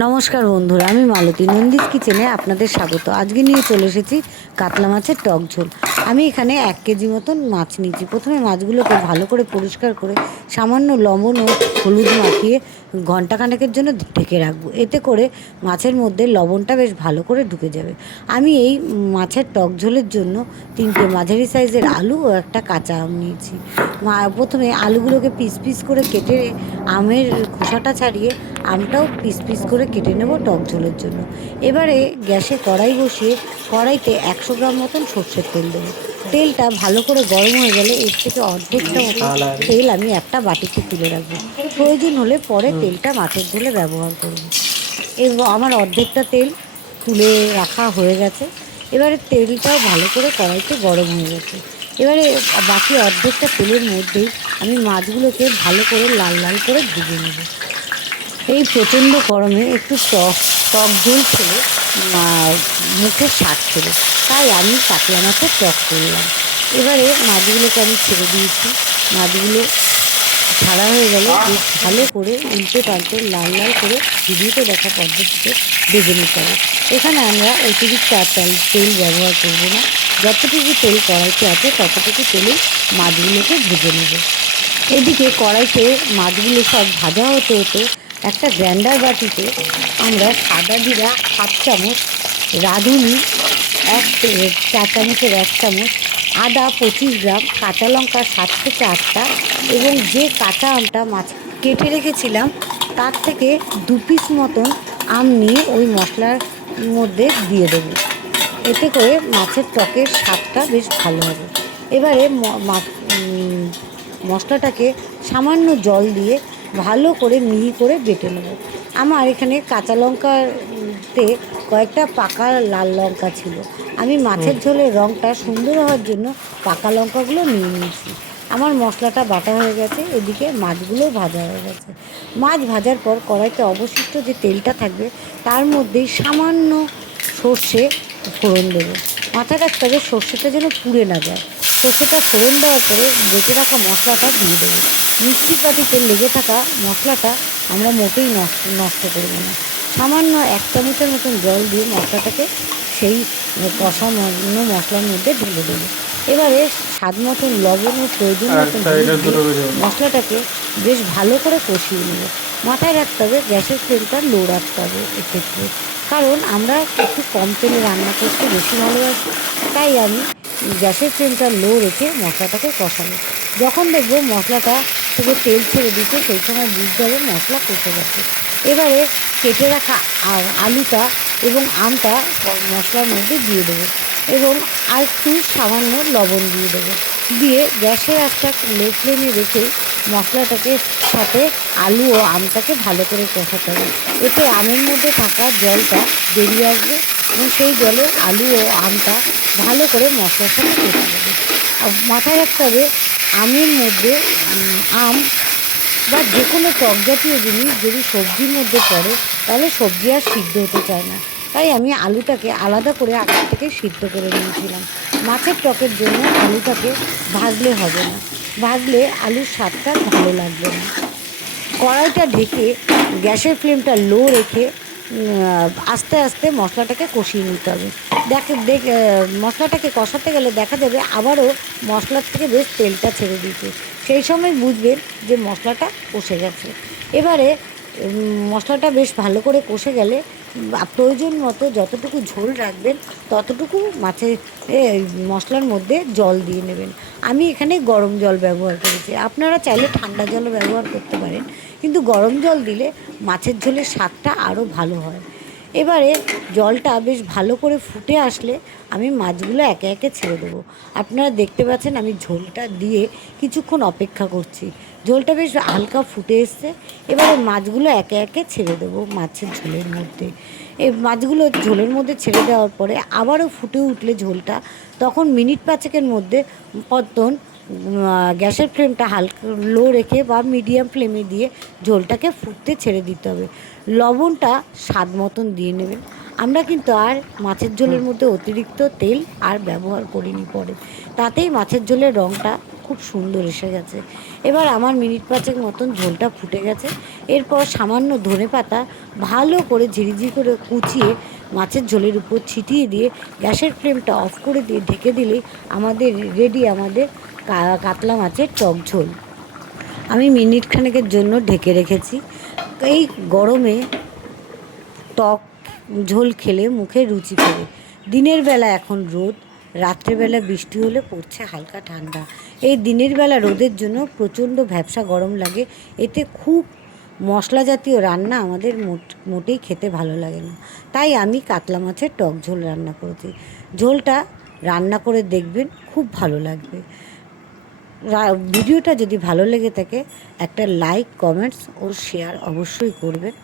নমস্কার বন্ধুরা, আমি মালতী নন্দিস কিচেনে আপনাদের স্বাগত। আজকে নিয়ে চলে এসেছি কাতলা মাছের টক ঝোল। আমি এখানে 1 কেজি মতন মাছ নিয়েছি। প্রথমে মাছগুলোকে ভালো করে পরিষ্কার করে সামান্য লবণ ও হলুদ মাখিয়ে ঘন্টাখানেকের জন্য ঢেকে রাখবো। এতে করে মাছের মধ্যে লবণটা বেশ ভালো করে ঢুকে যাবে। আমি এই মাছের টক ঝোলের জন্য 3টে মাঝারি সাইজের আলু ও একটা কাঁচা আম নিয়েছি। প্রথমে আলুগুলোকে পিস পিস করে কেটে আমের খোসাটা ছাড়িয়ে আমটাও পিস পিস করে কেটে নেব টক ঝোলের জন্য। এবারে গ্যাসে কড়াই বসিয়ে কড়াইতে 100 গ্রাম মতন সর্ষের তেল দেবো। তেলটা ভালো করে গরম হয়ে গেলে এর থেকে অর্ধেকটা মতো তেল আমি একটা বাটিতে তুলে রাখবো। প্রয়োজন হলে পরে তেলটা মাছের ঝোলে ব্যবহার করব। এবং আমার অর্ধেকটা তেল তুলে রাখা হয়ে গেছে। এবারে তেলটাও ভালো করে কড়াইতে গরম হয়ে গেছে। এবারে বাকি অর্ধেকটা তেলের মধ্যেই আমি মাছগুলোকে ভালো করে লাল লাল করে ভেজে নেব। এই প্রচণ্ড গরমে একটু টক টক ঝোল খেলে মুখের স্বাদ ছিল, তাই আমি কাতলা মাছের টক করলাম। এবারে মাছগুলোকে আমি ছেড়ে দিয়েছি। মাছগুলো ছাড়া হয়ে গেলে বেশ ভালো করে উল্টে পাল্টে লাল লাল করে ভিডিওতে দেখা পদ্ধতিতে ভেজে নিতে হবে। এখানে আমরা অতিরিক্ত আর তেল ব্যবহার করব না। যতটুকু তেল কড়াইতে আছে ততটুকু তেলেই মাছগুলোকে ভেজে নেব। এদিকে কড়াইতে মাছগুলো সব ভাজা হতে হতে একটা গ্রাইন্ডার বাটিতে আমরা সাদা জিরা 7 চামচ, রাঁধুনি 4 চামচের 1 চামচ, আদা 25 গ্রাম, কাঁচা লঙ্কা 7 থেকে 8টা এবং যে কাঁচা আমটা মাছ কেটে রেখেছিলাম তার থেকে 2 পিস মতন আম নিয়ে ওই মশলার মধ্যে দিয়ে দেবো। এতে করে মাছের টকের স্বাদটা বেশ ভালো হবে। এবারে মশলাটাকে সামান্য জল দিয়ে ভালো করে মিহি করে বেটে নেব। আমার এখানে কাঁচা লঙ্কাতে কয়েকটা পাকা লাল লঙ্কা ছিল। আমি মাছের ঝোলের রঙটা সুন্দর হওয়ার জন্য পাকা লঙ্কাগুলো নিয়ে নিয়েছি। আমার মশলাটা বাটা হয়ে গেছে, এদিকে মাছগুলোও ভাজা হয়ে গেছে। মাছ ভাজার পর কড়াইতে অবশিষ্ট যে তেলটা থাকবে তার মধ্যেই সামান্য সর্ষে ফোড়ন দেবো। মাথায় রাখতে হবে সর্ষেটা যেন পুড়ে না যায়। সর্ষেটা ফোড়ন দেওয়ার পরে বেটে রাখা মশলাটা দিয়ে দেবো। মিক্সি পাতিতে লেগে থাকা মশলাটা আমরা মোটেই নষ্ট করবো না। সামান্য 1 চামচের মতন জল দিয়ে মশলাটাকে সেই কষানো মশলার মধ্যে ঢেলে দেবো। এবারে স্বাদ মতন লবণ ও প্রয়োজন মতন মশলাটাকে বেশ ভালো করে কষিয়ে নেব। মাথায় রাখতে হবে গ্যাসের ফ্লেমটা লো রাখতে হবে এক্ষেত্রে, কারণ আমরা একটু কম তেলে রান্না করতে বেশি ভালোবাসি। তাই আমি গ্যাসের ফ্লেমটা লো রেখে মশলাটাকে কষাবো। যখন দেখবো মশলাটা থেকে তেল ছেড়ে দিতে সেই সময় বুঝতে হবে মশলা কষে গেছে। এবারে কেটে রাখা আলুটা এবং আমটা মশলার মধ্যে দিয়ে দেবো এবং আর একটু সামান্য লবণ দিয়ে দেবো। দিয়ে গ্যাসের আঁচটা লো ফ্লেমে রেখে মশলাটাকে সাথে আলু ও আমটাকে ভালো করে কষাতে হবে। এতে আমের মধ্যে থাকা জলটা বেরিয়ে আসবে এবং সেই জলে আলু ও আমটা ভালো করে মশলার সাথে কষে যাবে। মাথায় রাখতে হবে আমের মধ্যে আম বা যে কোনো টক জাতীয় জিনিস যদি সবজির মধ্যে পড়ে তাহলে সবজি আর সিদ্ধ হতে চায় না। তাই আমি আলুটাকে আলাদা করে আগের থেকে সিদ্ধ করে নিয়েছিলাম। মাছের টকের জন্য আলুটাকে ভাজলে হবে না, ভাজলে আলুর স্বাদটা ভালো লাগবে না। কড়াইটা ঢেকে গ্যাসের ফ্লেমটা লো রেখে আস্তে আস্তে মশলাটাকে কষিয়ে নিতে হবে। মশলাটাকে কষাতে গেলে দেখা যাবে আবারও মশলার থেকে বেশ তেলটা ছেড়ে দিয়েছে। সেই সময় বুঝবেন যে মশলাটা কষে গেছে। এবারে মশলাটা বেশ ভালো করে কষে গেলে প্রয়োজন মতো যতটুকু ঝোল রাখবেন ততটুকু মাছের মশলার মধ্যে জল দিয়ে নেবেন। আমি এখানে গরম জল ব্যবহার করেছি, আপনারা চাইলে ঠান্ডা জলও ব্যবহার করতে পারেন, কিন্তু গরম জল দিলে মাছের ঝোলের স্বাদটা আরও ভালো হয়। এবারে জলটা বেশ ভালো করে ফুটে আসলে আমি মাছগুলো একে একে ছেড়ে দেবো। আপনারা দেখতে পাচ্ছেন আমি ঝোলটা দিয়ে কিছুক্ষণ অপেক্ষা করছি। ঝোলটা বেশ হালকা ফুটে এসছে। এবারে মাছগুলো একে একে ছেড়ে দেবো মাছের ঝোলের মধ্যে। এই মাছগুলো ঝোলের মধ্যে ছেড়ে দেওয়ার পরে আবারও ফুটে উঠলে ঝোলটা, তখন মিনিট 5-এর মধ্যে গ্যাসের ফ্লেমটা হালকা লো রেখে বা মিডিয়াম ফ্লেমে দিয়ে ঝোলটাকে ফুটতে ছেড়ে দিতে হবে। লবণটা স্বাদ মতন দিয়ে নেবেন। আমরা কিন্তু আর মাছের ঝোলের মধ্যে অতিরিক্ত তেল আর ব্যবহার করিনি পরে, তাতেই মাছের ঝোলের রঙটা খুব খুব সুন্দর এসে গেছে। এবার আমার মিনিট পাঁচেক মতন ঝোলটা ফুটে গেছে। এরপর সামান্য ধনেপাতা ভালো করে ঝিরিঝিরি করে কুচিয়ে মাছের ঝোলের উপর ছিটিয়ে দিয়ে গ্যাসের ফ্লেমটা অফ করে দিয়ে ঢেকে দিলেই আমাদের রেডি আমাদের কাতলা মাছের টক ঝোল। আমি মিনিট খানেকের জন্য ঢেকে রেখেছি। এই গরমে টক ঝোল খেলে মুখে রুচি ফেরে। দিনের বেলা এখন রোদ, রাত্রেবেলা বৃষ্টি হলে পড়ছে হালকা ঠান্ডা। এই দিনের বেলা রোদের জন্য প্রচণ্ড ভ্যাপসা গরম লাগে, এতে খুব মশলা জাতীয় রান্না আমাদের মোটেই খেতে ভালো লাগে না। তাই আমি কাতলা মাছের টক ঝোল রান্না করেছি। ঝোলটা রান্না করে দেখবেন, খুব ভালো লাগবে। ভিডিওটা যদি ভালো লেগে থাকে একটা লাইক, কমেন্টস ও শেয়ার অবশ্যই করবেন।